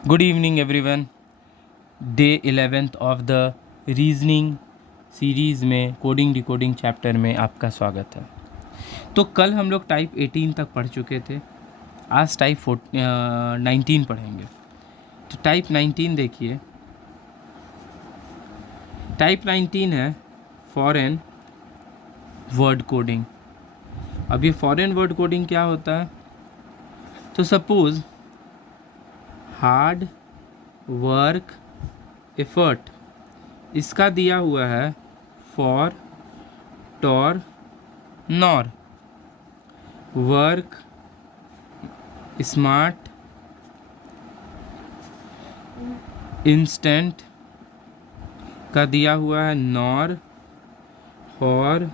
Good evening everyone. Day 11th of the reasoning series में coding decoding chapter में आपका स्वागत है। तो कल हम लोग टाइप 18 तक पढ़ चुके थे। आज टाइप 19 पढ़ेंगे। तो टाइप 19 देखिए। टाइप 19 है फॉरेन वर्ड कोडिंग। अब ये फॉरेन वर्ड कोडिंग क्या होता है? तो सपोज़ हार्ड वर्क एफर्ट, इसका दिया हुआ है फॉर टॉर नॉर। वर्क स्मार्ट इंस्टेंट का दिया हुआ है नॉर और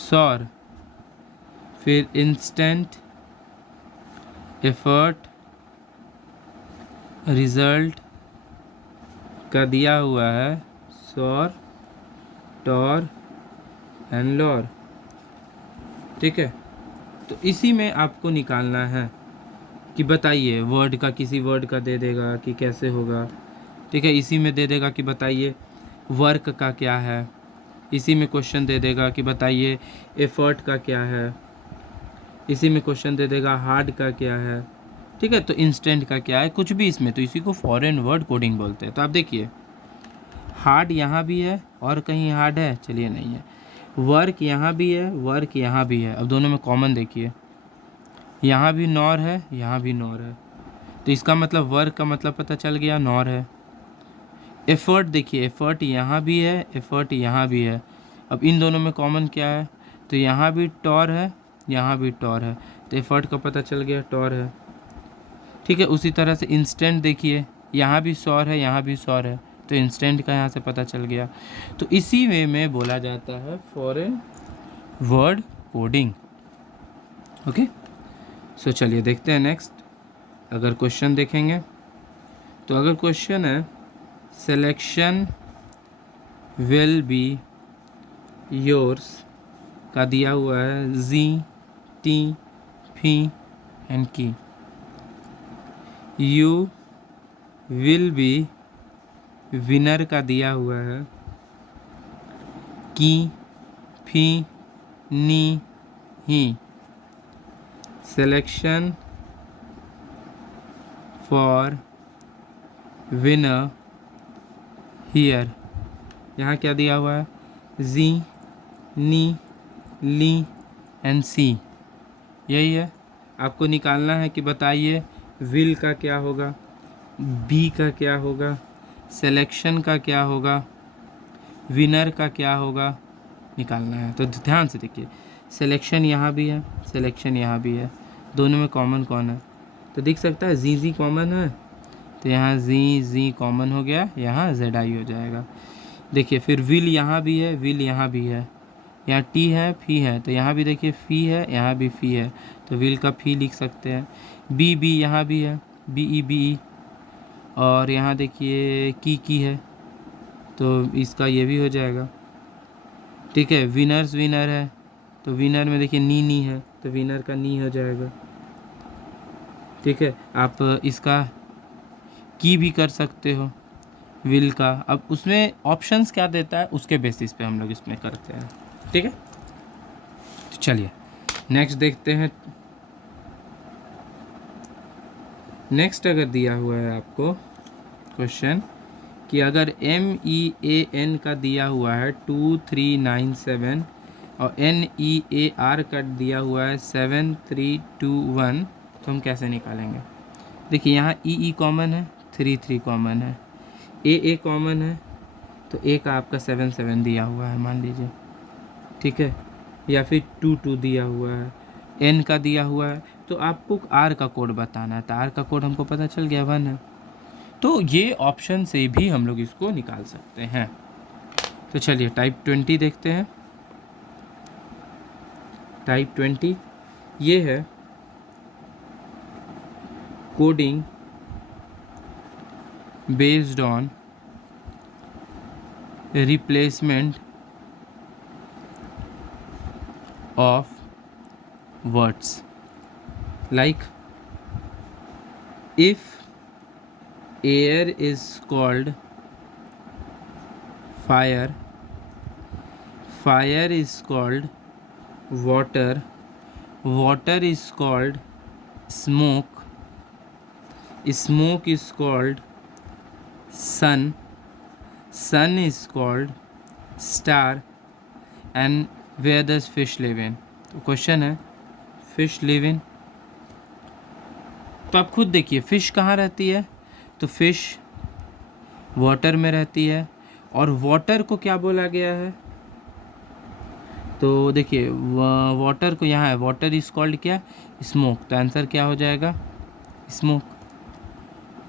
सॉर। फिर इंस्टेंट एफर्ट रिजल्ट का दिया हुआ है सॉर टॉर एंड लॉर। ठीक है, तो इसी में आपको निकालना है कि बताइए वर्ड का, किसी वर्ड का दे देगा कि कैसे होगा। ठीक है, इसी में दे देगा कि बताइए वर्क का क्या है। इसी में क्वेश्चन दे देगा कि बताइए एफर्ट का क्या है। इसी में क्वेश्चन दे देगा हार्ड का क्या है। ठीक है, तो इंस्टेंट का क्या है, कुछ भी इसमें, तो इसी को फॉरेन वर्ड कोडिंग बोलते हैं। तो आप देखिए हार्ड यहाँ भी है और कहीं हार्ड है, चलिए नहीं है। वर्क यहाँ भी है, वर्क यहाँ भी है। अब दोनों में कॉमन देखिए, यहाँ भी नॉर है, यहाँ भी नॉर है। तो इसका मतलब वर्क का मतलब पता चल गया, नॉर है। एफर्ट देखिए, एफर्ट यहाँ भी है, एफर्ट यहाँ भी है। अब इन दोनों में कॉमन क्या है? तो यहाँ भी टॉर है, यहाँ भी टॉर है। तो एफर्ट का पता चल गया, टॉर है। ठीक है, उसी तरह से इंस्टेंट देखिए, यहाँ भी सॉर है, यहाँ भी सॉर है। तो इंस्टेंट का यहाँ से पता चल गया। तो इसी वे में बोला जाता है फॉरेन वर्ड कोडिंग। ओके, सो चलिए देखते हैं नेक्स्ट। अगर क्वेश्चन देखेंगे तो अगर क्वेश्चन है सिलेक्शन विल बी योर्स का दिया हुआ है जी टी फी एंड की। यू विल बी विनर का दिया हुआ है की फी नी ही। सिलेक्शन फॉर विनर हियर, यहाँ क्या दिया हुआ है? जी नी ली एंड सी। यही है, आपको निकालना है कि बताइए विल का क्या होगा, बी का क्या होगा, सिलेक्शन का क्या होगा, विनर का क्या होगा, निकालना है। तो ध्यान से देखिए, सिलेक्शन यहाँ भी है, सिलेक्शन यहाँ भी है। दोनों में कॉमन कौन है? तो दिख सकता है जी कॉमन है, तो यहाँ जी कॉमन हो गया, यहाँ जेड आई हो जाएगा। देखिए फिर विल यहाँ भी है, विल यहाँ भी है, यहाँ टी है, फी है, तो यहाँ भी देखिए फी है, यहाँ भी फी है, तो विल का फी लिख सकते हैं। बी यहाँ भी है, बी ई, और यहाँ देखिए की है, तो इसका ये भी हो जाएगा। ठीक है, विनर्स विनर है, तो विनर में देखिए नी है, तो विनर का नी हो जाएगा। ठीक है, आप इसका की भी कर सकते हो विल का। अब उसमें ऑप्शंस क्या देता है उसके बेसिस पे हम लोग इसमें करते हैं। ठीक है, तो चलिए नेक्स्ट देखते हैं। नेक्स्ट अगर दिया हुआ है आपको क्वेश्चन कि अगर MEAN का दिया हुआ है 2397 और NEAR का दिया हुआ है 7321, तो हम कैसे निकालेंगे? देखिए यहाँ ई कॉमन है, 3 कॉमन है, ए कॉमन है, तो ए का आपका 7 दिया हुआ है मान लीजिए। ठीक है, या फिर 2 दिया हुआ है, एन का दिया हुआ है, तो आपको आर का कोड बताना है। तो आर का कोड हमको पता चल गया 1 है। तो ये ऑप्शन से भी हम लोग इसको निकाल सकते हैं। तो चलिए टाइप 20 देखते हैं। टाइप 20 ये है coding based on replacement of words, like if air is called fire, fire is called water, water is called smoke, smoke is called sun, sun is called star, and where does fish live in? तो question है fish live in, तो आप खुद देखिए fish कहाँ रहती है, तो फिश वाटर में रहती है, और वाटर को क्या बोला गया है, तो देखिए वाटर को यहाँ है, वाटर इज कॉल्ड क्या, स्मोक, तो आंसर क्या हो जाएगा, स्मोक।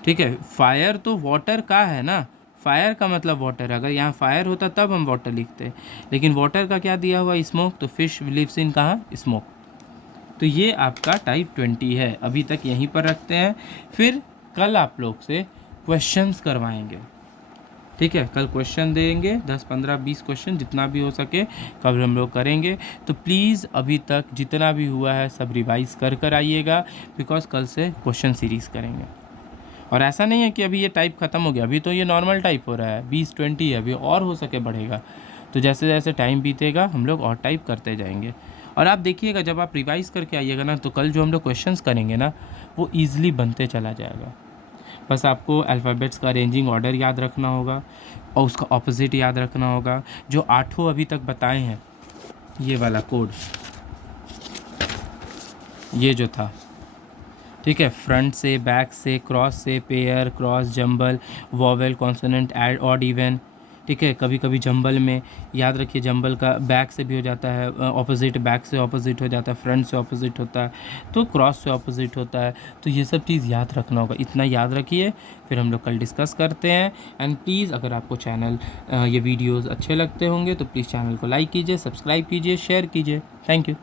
ठीक है, फायर तो वाटर का है ना, फायर का मतलब वाटर, अगर यहाँ फायर होता तब हम वाटर लिखते, लेकिन वाटर का क्या दिया हुआ, स्मोक, तो फिश लिव्स इन कहाँ, स्मोक। तो ये आपका टाइप 20 है, अभी तक यहीं पर रखते हैं, फिर कल आप लोग से क्वेश्चंस करवाएंगे। ठीक है, कल क्वेश्चन देंगे 10 15 20 क्वेश्चन जितना भी हो सके कल हम लोग करेंगे। तो प्लीज़ अभी तक जितना भी हुआ है सब रिवाइज़ कर आइएगा, बिकॉज कल से क्वेश्चन सीरीज़ करेंगे। और ऐसा नहीं है कि अभी ये टाइप ख़त्म हो गया, अभी तो ये नॉर्मल टाइप हो रहा है, 20-20 है, अभी और हो सके बढ़ेगा। तो जैसे जैसे टाइम बीतेगा हम लोग और टाइप करते जाएंगे। और आप देखिएगा जब आप रिवाइज करके आइएगा ना, तो कल जो हम लोग क्वेश्चंस करेंगे ना वो ईज़िली बनते चला जाएगा। बस आपको अल्फ़ाबेट्स का अरेंजिंग ऑर्डर याद रखना होगा और उसका ऑपोजिट याद रखना होगा। जो 8 अभी तक बताए हैं, ये वाला कोड, ये जो था, ठीक है, फ्रंट से, बैक से, क्रॉस से, pair, cross, jumble, vowel, consonant, add, odd, even. ठीक है, कभी कभी जंबल में याद रखिए जंबल का बैक से भी हो जाता है ऑपोजिट, बैक से ऑपोजिट हो जाता है, फ्रंट से ऑपोजिट होता है, तो क्रॉस से ऑपोजिट होता है। तो ये सब चीज़ याद रखना होगा, इतना याद रखिए, फिर हम लोग कल डिस्कस करते हैं। एंड प्लीज़ अगर आपको चैनल ये वीडियोज़ अच्छे लगते होंगे तो प्लीज़ चैनल को लाइक कीजिए, सब्सक्राइब कीजिए, शेयर कीजिए। Thank you.